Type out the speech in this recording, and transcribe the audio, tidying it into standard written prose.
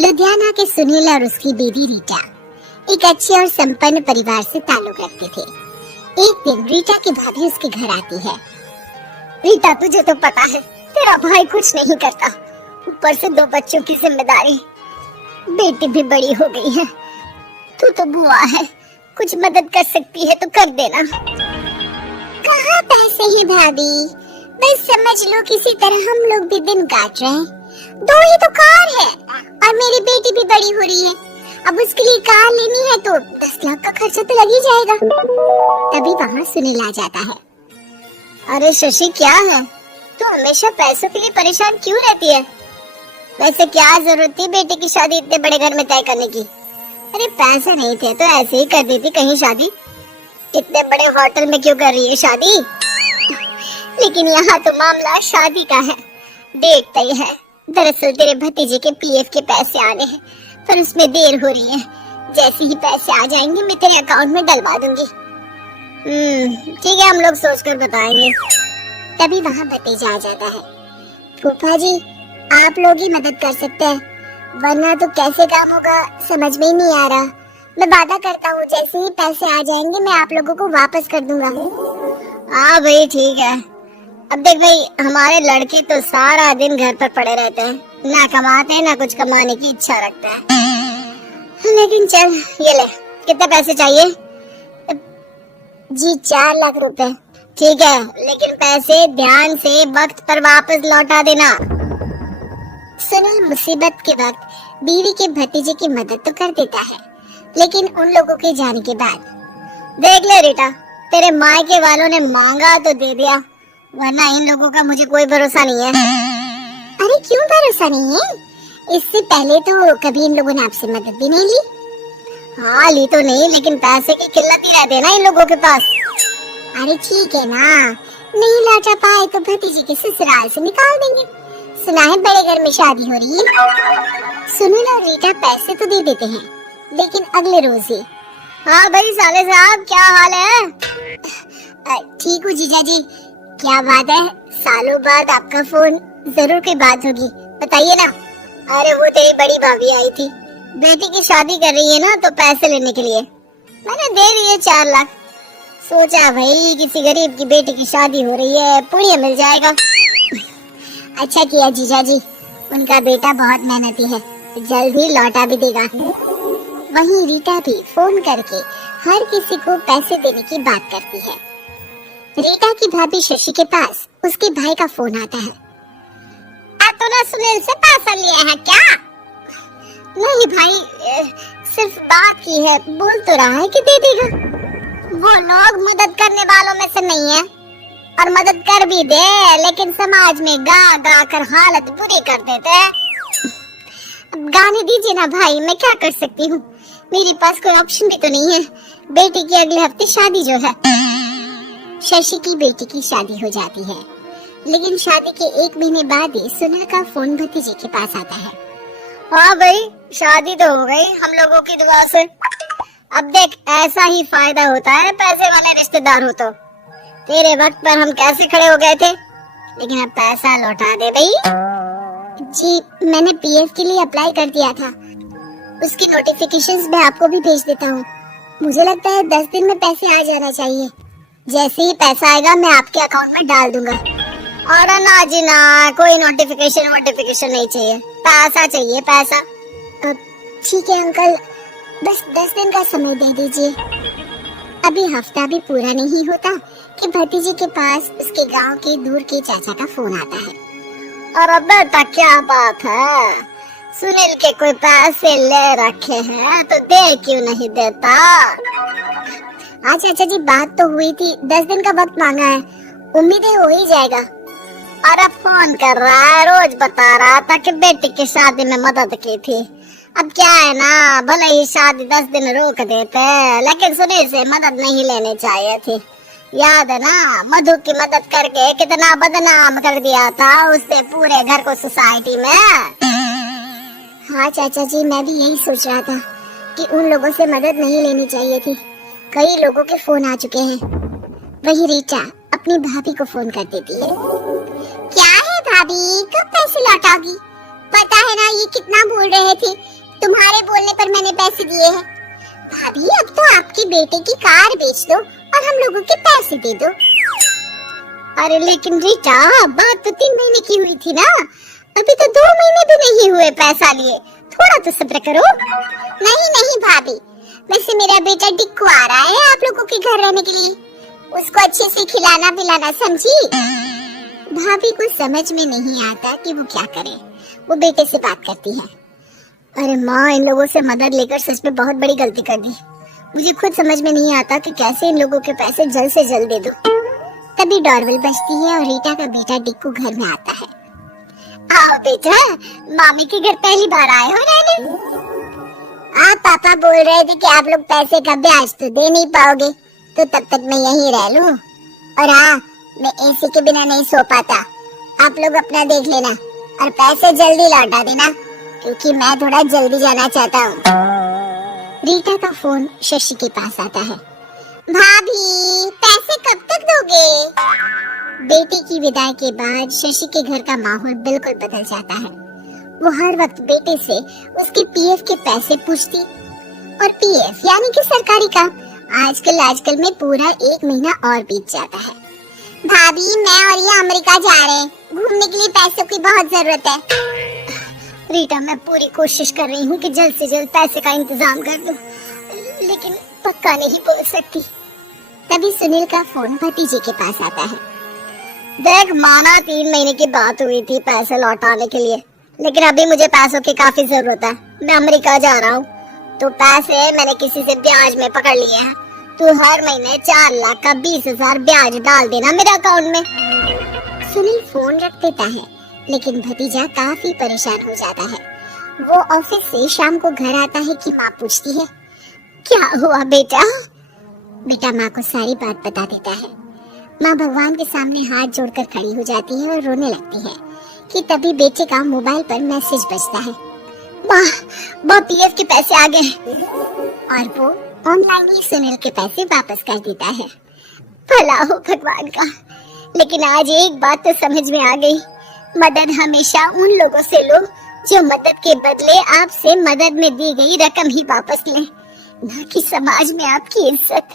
लुधियाना के सुनील और उसकी बीवी रीटा एक अच्छे और संपन्न परिवार से ताल्लुक रखते थे। एक दिन रीटा की भाभी उसके घर आती है। रीटा, तुझे तो पता है तेरा भाई कुछ नहीं करता, ऊपर से 2 बच्चों की जिम्मेदारी, बेटी भी बड़ी हो गई है, तू तो बुआ है, कुछ मदद कर सकती है तो कर देना। कहाँ पैसे हैं भाभी, बस समझ लो किसी तरह हम लोग भी दिन काट रहे हैं। 2 ही तो कार है और मेरी बेटी भी बड़ी हो रही है, अब उसके लिए कार लेनी है तो 10 लाख का खर्चा तो लग ही जाएगा। तभी वहाँ सुनील आ जाता है। अरे शशि, क्या है, तू हमेशा पैसों के लिए परेशान क्यों रहती है? वैसे क्या जरूरत थी बेटी की शादी इतने बड़े घर में तय करने की? अरे पैसे नहीं थे तो ऐसे ही कर देती कहीं शादी, इतने बड़े होटल में क्यों कर रही है शादी? लेकिन यहाँ तो मामला शादी का है, देखते ही है। दरअसल तेरे भतीजे के पीएफ के पैसे आने हैं, पर उसमें देर हो रही है। जैसे ही पैसे आ जाएंगे मैं तेरे अकाउंट में डलवा दूंगी। ठीक है, हम लोग सोचकर बताएंगे। तभी वहाँ भतीजा आ जाता है। फूफा जी, आप लोग ही मदद कर सकते हैं, वरना तो कैसे काम होगा समझ में ही नहीं आ रहा। मैं वादा करता हूँ जैसे ही पैसे आ जाएंगे मैं आप लोगों को वापस कर दूंगा। हाँ भाई ठीक है। अब देख भाई, हमारे लड़के तो सारा दिन घर पर पड़े रहते हैं, ना कमाते हैं ना कुछ कमाने की इच्छा रखते हैं। लेकिन चल ये ले, कितने पैसे चाहिए? जी 4 लाख रुपए। ठीक है, लेकिन पैसे ध्यान से वक्त पर वापस लौटा देना। सुनील मुसीबत के वक्त बीवी के भतीजे की मदद तो कर देता है, लेकिन उन लोगों के जाने के बाद देख ले रीटा, तेरे मायके वालों ने मांगा तो दे दिया, वरना इन लोगों का मुझे कोई भरोसा नहीं है। अरे क्यों भरोसा नहीं है? इससे पहले तो कभी इन लोगों ने आपसे मदद भी नहीं ली। हाँ ली तो नहीं, लेकिन पैसे की किल्लत ही रहती है ना इन लोगों के पास। अरे ठीक है ना, नहीं लौटा पाए तो भतीजे के ससुराल से निकाल देंगे। सुना है बड़े घर में शादी हो रही है। सुनील और रीटा पैसे तो दे देते हैं, लेकिन अगले रोज ही। हाँ भाई साले साहब, क्या हाल है? ठीक हूँ जीजा जी। क्या बात है, सालों बाद आपका फोन, जरूर कोई बात होगी, बताइए ना। अरे वो तेरी बड़ी भाभी आई थी, बेटी की शादी कर रही है ना, तो पैसे लेने के लिए मैंने दे दिए 4 लाख। सोचा भाई किसी गरीब की बेटी की शादी हो रही है, पुण्य मिल जाएगा। अच्छा किया जीजा जी, उनका बेटा बहुत मेहनती है, जल्द ही लौटा भी देगा। वहीं रीटा भी फोन करके हर किसी को पैसे देने की बात करती है। रीटा की भाभी शशि के पास उसके भाई का फोन आता है। तूने सुनील से पैसा लिया है क्या? नहीं भाई, सिर्फ बात की है, बोल तो रहा है कि दे देगा। वो लोग मदद करने वालों में से नहीं है, और मदद कर भी दे लेकिन समाज में गा गा कर हालत बुरी कर देते हैं। अब गाने दीजिए ना भाई, मैं क्या कर सकती हूँ, मेरे पास कोई ऑप्शन भी तो नहीं है। बेटी की अगले हफ्ते शादी जो है। शशि की बेटी की शादी हो जाती है, लेकिन शादी के 1 महीने बाद ही सुनील का फोन भतीजे के पास आता है। हाँ भाई, शादी तो हो गई हम लोगों की दुआ से। अब देख, ऐसा ही फायदा होता है पैसे वाले रिश्तेदार हो तो। तेरे वक्त पर हम कैसे खड़े हो गए थे, लेकिन अब पैसा लौटा दे भाई। जी, मैंने पीएफ के लिए अप्लाई कर दिया था, उसकी नोटिफिकेशंस मैं आपको भी भेज देता हूँ। मुझे लगता है 10 दिन में पैसे आ जाना चाहिए। जैसे ही पैसा आएगा मैं आपके अकाउंट में डाल दूंगा। और ना जी ना, कोई नोटिफिकेशन नहीं चाहिए, पैसा चाहिए पैसा। ठीक है अंकल, बस 10 दिन का समय दे दीजिए। अभी हफ्ता भी पूरा नहीं होता कि भतीजे के पास उसके गांव के दूर के चाचा का फोन आता है। और अब तक क्या बात है, सुनील के कोई पैसे ले रखे हैं तो दे क्यों नहीं देता? हाँ चाचा जी, बात तो हुई थी, 10 दिन का वक्त मांगा है, उम्मीद है हो ही जाएगा। और अब फोन कर रहा है, रोज बता रहा था कि बेटी की शादी में मदद की थी। अब क्या है ना, भले ही शादी 10 दिन रोक देते, लेकिन सुनील से मदद नहीं लेनी चाहिए थी। याद है ना, मधु की मदद करके कितना बदनाम कर दिया था उसने पूरे घर को सोसाइटी में। हाँ चाचा जी, मैं भी यही सोच रहा था कि उन लोगों से मदद नहीं लेनी चाहिए थी। कई लोगों के फोन आ चुके हैं। वही रीटा अपनी भाभी को फोन कर देती है। क्या है भाभी, कब पैसे लौटाओगी? पता है ना ये कितना बोल रहे थे, तुम्हारे बोलने पर मैंने पैसे दिए हैं। भाभी अब तो आपके बेटे की कार बेच दो और हम लोगों के पैसे दे दो। अरे लेकिन रीटा, बात तो 3 महीने की हुई थी ना, अभी तो 2 महीने भी नहीं हुए पैसा लिए, थोड़ा तो सब्र करो। नहीं नहीं भाभी, वैसे मेरा बेटा डिक्कू आ रहा है आप लोगों के घर रहने के लिए, उसको अच्छे से खिलाना पिलाना, समझी? भाभी को समझ में नहीं आता कि वो क्या करे, वो बेटे से बात करती है। अरे माँ, इन लोगों से मदद लेकर सच में बहुत बड़ी गलती कर दी। मुझे खुद समझ में नहीं आता कि कैसे इन लोगों के पैसे जल्द से जल्द दे दूं। तभी डोरबेल बजती है और रीटा का बेटा डिक्कू घर में आता है। आओ बेटा, मामी के घर पहली बार आए हो रहने? आप पापा बोल रहे थे कि आप लोग पैसे का ब्याज तो दे नहीं पाओगे, तो तब तक मैं यहीं रह लूं। और हाँ, मैं एसी के बिना नहीं सो पाता, आप लोग अपना देख लेना और पैसे जल्दी लौटा देना, क्योंकि मैं थोड़ा जल्दी जाना चाहता हूँ। रीटा का फोन शशि के पास आता है। भाभी, पैसे कब तक दोगे? बेटे की विदाई के बाद शशि के घर का माहौल बिल्कुल बदल जाता है। वो हर वक्त बेटे से उसके पीएफ के पैसे पूछती, और पीएफ यानी कि सरकारी काम। आजकल में पूरा 1 महीना और बीत जाता है। भाभी, मैं और ये अमेरिका जा रहे हैं, घूमने के लिए पैसों की बहुत जरूरत है। रीटा, मैं पूरी कोशिश कर रही हूँ कि जल्द से जल्द पैसे का इंतजाम कर दूं, लेकिन पक्का नहीं बोल सकती। तभी सुनील का फोन भतीजे के पास आता है। देख माना, 3 महीने की बात हुई थी पैसे लौटाने के लिए, लेकिन अभी मुझे पैसों की काफी जरूरत है। मैं अमेरिका जा रहा हूँ, तो पैसे मैंने किसी से ब्याज में पकड़ लिए हैं। तू हर महीने 4 लाख का 20,000 ब्याज डाल देना मेरे अकाउंट में। सुनील फोन रख देता है, लेकिन भतीजा काफी परेशान हो जाता है। वो ऑफिस से शाम को घर आता है कि माँ पूछती है, क्या हुआ बेटा? बेटा माँ को सारी बात बता देता है। माँ भगवान के सामने हाथ जोड़कर खड़ी हो जाती है और रोने लगती है कि तभी बेटे का मोबाइल पर मैसेज बजता है। माँ, पीएफ के पैसे आ गए। और वो ऑनलाइन ही सुनील के पैसे वापस कर देता है। भला हो भगवान का। लेकिन आज एक बात तो समझ में आ गई, मदद हमेशा उन लोगों से लो जो मदद के बदले आपसे मदद में दी गई रकम ही वापस लें, न कि समाज में आपकी इज्जत।